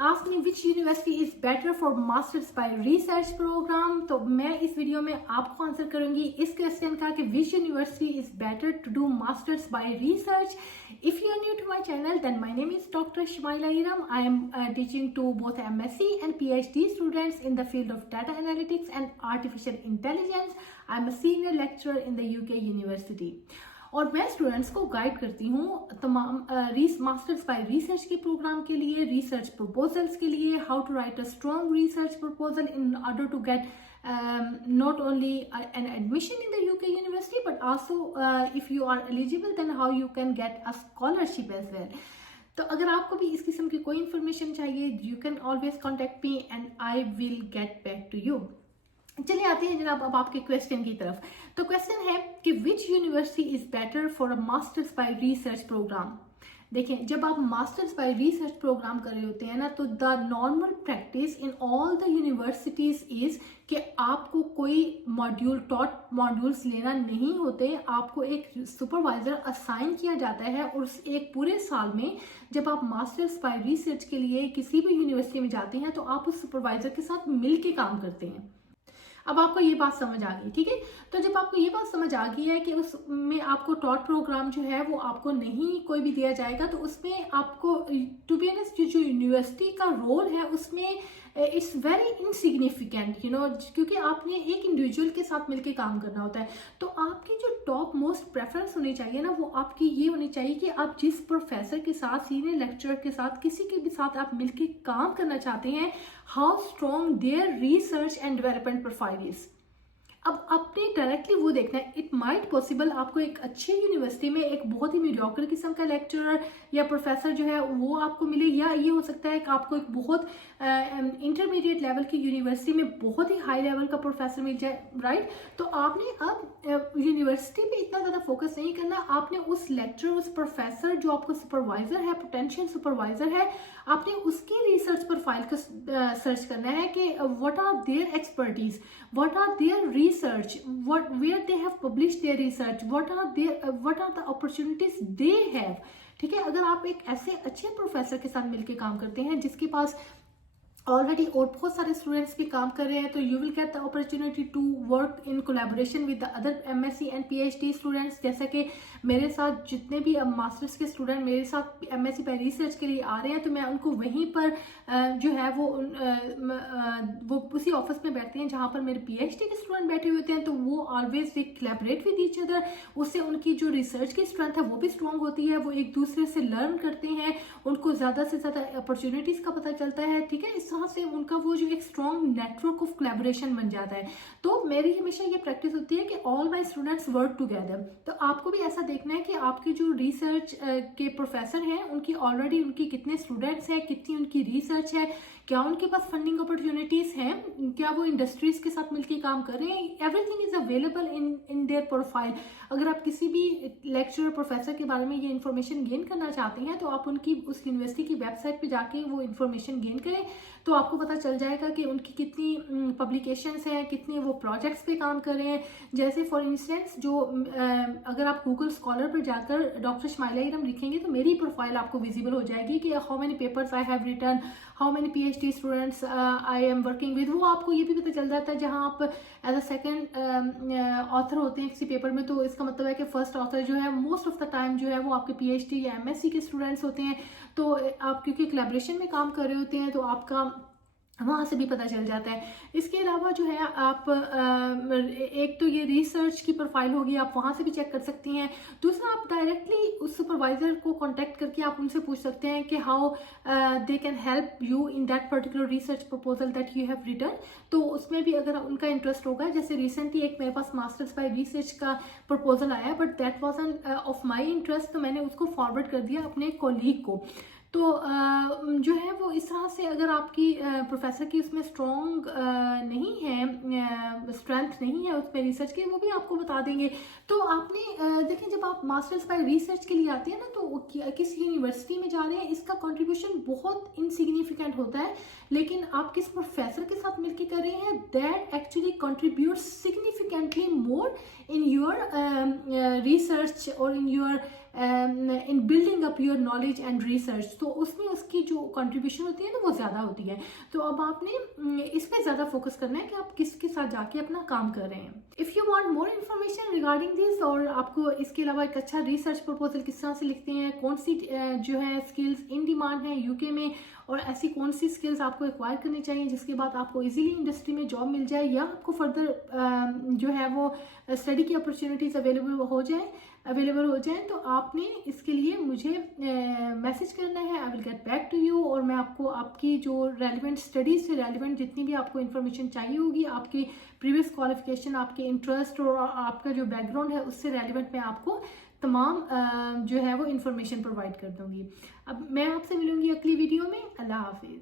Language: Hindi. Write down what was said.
asked me which university is better for masters by research program. तो मैं इस वीडियो में आपको आंसर करूंगी इस क्वेश्चन का कि which university is better to do masters by research. If you are new to my channel, then my name is Dr. Shmaila Iram. I am teaching to both MSc and PhD students in the field of data analytics and artificial intelligence. I am a senior lecturer in the UK university. और मैं स्टूडेंट्स को गाइड करती हूँ तमाम मास्टर्स बाय रिसर्च के प्रोग्राम के लिए, रिसर्च प्रपोजल्स के लिए, how to write a strong research proposal in order to get not only an admission in the UK university but also if you are eligible then how you can get a scholarship as well. तो अगर आपको भी इस किस्म की कोई इन्फॉर्मेशन चाहिए, you can always contact me and I will get back to you. चलिए आते हैं जनाब अब आपके क्वेश्चन की तरफ। तो क्वेश्चन है कि which university is better for a masters by research program. देखें, जब आप मास्टर्स बाय रिसर्च प्रोग्राम कर रहे होते हैं ना, तो the normal practice in all the universities is कि आपको कोई टॉट मॉड्यूल्स लेना नहीं होते, आपको एक सुपरवाइजर असाइन किया जाता है और उस एक पूरे साल में जब आप मास्टर्स बाय रिसर्च के लिए किसी भी यूनिवर्सिटी में जाते हैं तो आप उस सुपरवाइजर के साथ मिल के काम करते हैं। अब आपको ये बात समझ आ गई, ठीक है। तो जब आपको ये बात समझ आ गई है कि उसमें आपको टॉट प्रोग्राम जो है वो आपको नहीं कोई भी दिया जाएगा, तो उसमें आपको टू बी ऑनेस्ट जो यूनिवर्सिटी का रोल है उसमें it's very insignificant, you know, क्योंकि आपने एक इंडिविजुअल के साथ मिलकर काम करना होता है। तो आपकी जो टॉप मोस्ट प्रेफरेंस होनी चाहिए ना, वो आपकी ये होनी चाहिए कि आप जिस प्रोफेसर के साथ, सीनियर लेक्चरर के साथ, किसी के भी साथ आप मिलकर काम करना चाहते हैं, how strong their research and development profile is. अब आपने डायरेक्टली वो देखना है। इट माइट पॉसिबल आपको एक अच्छी यूनिवर्सिटी में एक बहुत ही मीडियोकर किस्म का लेक्चरर या प्रोफेसर जो है वो आपको मिले, या ये हो सकता है कि आपको एक बहुत इंटरमीडिएट लेवल की यूनिवर्सिटी में बहुत ही हाई लेवल का प्रोफेसर मिल जाए, राइट। तो आपने अब यूनिवर्सिटी पे इतना ज़्यादा फोकस नहीं करना, आपने उस लेक्चरर, उस प्रोफेसर जो आपको सुपरवाइजर है, पोटेंशियल सुपरवाइजर है, आपने उसकी रिसर्च प्रोफाइल को सर्च करना है कि what are their expertise, what are their research, where they have published their research, what are the opportunities they have, ठीक है। अगर आप एक ऐसे अच्छे प्रोफेसर के साथ मिलकर काम करते हैं जिसके पास ऑलरेडी और बहुत सारे स्टूडेंट्स भी काम कर रहे हैं, तो you will get the opportunity to work in collaboration with the other MSc and PhD students. जैसे कि मेरे साथ जितने भी मास्टर्स के स्टूडेंट मेरे साथ एमएससी बाय रिसर्च के लिए आ रहे हैं, तो मैं उनको वहीं पर जो है वो उसी ऑफिस में बैठते हैं जहां पर मेरे पीएचडी के स्टूडेंट बैठे होते हैं। तो वो always they collaborate with each other, उससे उनकी जो रिसर्च की स्ट्रेंथ है वो भी स्ट्रॉन्ग होती है, वो एक दूसरे से लर्न करते हैं, उनको ज़्यादा से ज़्यादा अपॉर्चुनिटीज़ का पता चलता है, ठीक है। इस तरह से उनका वो जो एक स्ट्रॉन्ग नेटवर्क ऑफ कोलैबोरेशन बन जाता है। तो मेरी हमेशा ये प्रैक्टिस होती है कि all my students work together. तो आपको भी ऐसा देखना है कि आपके जो रिसर्च के प्रोफेसर हैं उनकी ऑलरेडी उनकी कितने स्टूडेंट्स हैं, कितनी उनकी रिसर्च है, क्या उनके पास फंडिंग अपॉर्चुनिटीज हैं, क्या वो इंडस्ट्रीज के साथ मिलकर काम कर रहे हैं, everything is available in their profile. अगर आप किसी भी लेक्चरर प्रोफेसर के बारे में ये इन्फॉर्मेशन गेन करना चाहते हैं तो आप उनकी उस यूनिवर्सिटी की वेबसाइट पे जाके वो इन्फॉर्मेशन गेन करें, तो आपको पता चल जाएगा कि उनकी कितनी पब्लिकेशंस हैं, कितने वो प्रोजेक्ट्स पे काम कर रहे हैं। जैसे फॉर इंस्टेंस जो अगर आप गूगल स्कॉलर पर जाकर डॉक्टर शमाइला इरम लिखेंगे तो मेरी प्रोफाइल आपको विजिबल हो जाएगी कि how many papers I have written, how many PhD students I am working with. वो आपको ये भी पता चल जाता है जहां आप एज अ सेकंड ऑथर होते हैं किसी पेपर में, तो इसका मतलब है कि फर्स्ट ऑथर जो है मोस्ट ऑफ द टाइम जो है वो आपके पीएचडी या एमएससी के स्टूडेंट्स होते हैं। तो आप क्योंकि कोलैबोरेशन में काम कर रहे होते हैं तो आपका वहाँ से भी पता चल जाता है। इसके अलावा जो है आप एक तो ये रिसर्च की प्रोफाइल होगी, आप वहाँ से भी चेक कर सकती हैं। दूसरा, आप डायरेक्टली उस सुपरवाइजर को कांटेक्ट करके आप उनसे पूछ सकते हैं कि how they can help you in that particular research proposal that you have written. तो उसमें भी अगर उनका इंटरेस्ट होगा, जैसे रिसेंटली एक मेरे पास मास्टर्स बाय रिसर्च का प्रपोजल आया but that wasn't of my interest, तो मैंने उसको फॉरवर्ड कर दिया अपने कोलीग को। तो जो है वो इस तरह से अगर आपकी प्रोफेसर की उसमें स्ट्रॉन्ग नहीं है, स्ट्रेंथ नहीं है उसमें रिसर्च की, वो भी आपको बता देंगे। तो आपने देखें, जब आप मास्टर्स बाय रिसर्च के लिए आते हैं ना, तो किस यूनिवर्सिटी में जा रहे हैं इसका कंट्रीब्यूशन बहुत इनसिग्निफिकेंट होता है, लेकिन आप किस प्रोफेसर के साथ मिलकर कर रहे हैं that actually contributes significantly more in your research और in your in building up your knowledge and research, तो उसमें उसकी जो कंट्रीब्यूशन होती है ना वो ज़्यादा होती है। तो अब आपने इस पर ज़्यादा फोकस करना है कि आप किसके साथ जाके अपना काम कर रहे हैं। If you want more information regarding this, और आपको इसके अलावा एक अच्छा रिसर्च प्रपोजल किस तरह से लिखते हैं, कौन सी जो है स्किल्स इन डिमांड है यूके में, और ऐसी कौन सी स्किल्स आपको एक्वायर करनी चाहिए जिसके बाद आपको इजीली इंडस्ट्री में जॉब मिल जाए, या आपको फर्दर जो है वो स्टडी की अपॉर्चुनिटीज़ अवेलेबल हो जाए, तो आपने इसके लिए मुझे मैसेज करना है। I will get back to you, और मैं आपको आपकी जो रेलिवेंट स्टडीज़ से रेलिवेंट जितनी भी आपको इन्फॉर्मेशन चाहिए होगी, आपकी प्रीवियस क्वालिफिकेशन, आपके इंटरेस्ट और आपका जो बैकग्राउंड है उससे रेलिवेंट मैं आपको तमाम जो है वो इन्फॉर्मेशन प्रोवाइड कर दूंगी। अब मैं आपसे मिलूंगी अगली वीडियो में। अल्लाह हाफिज़।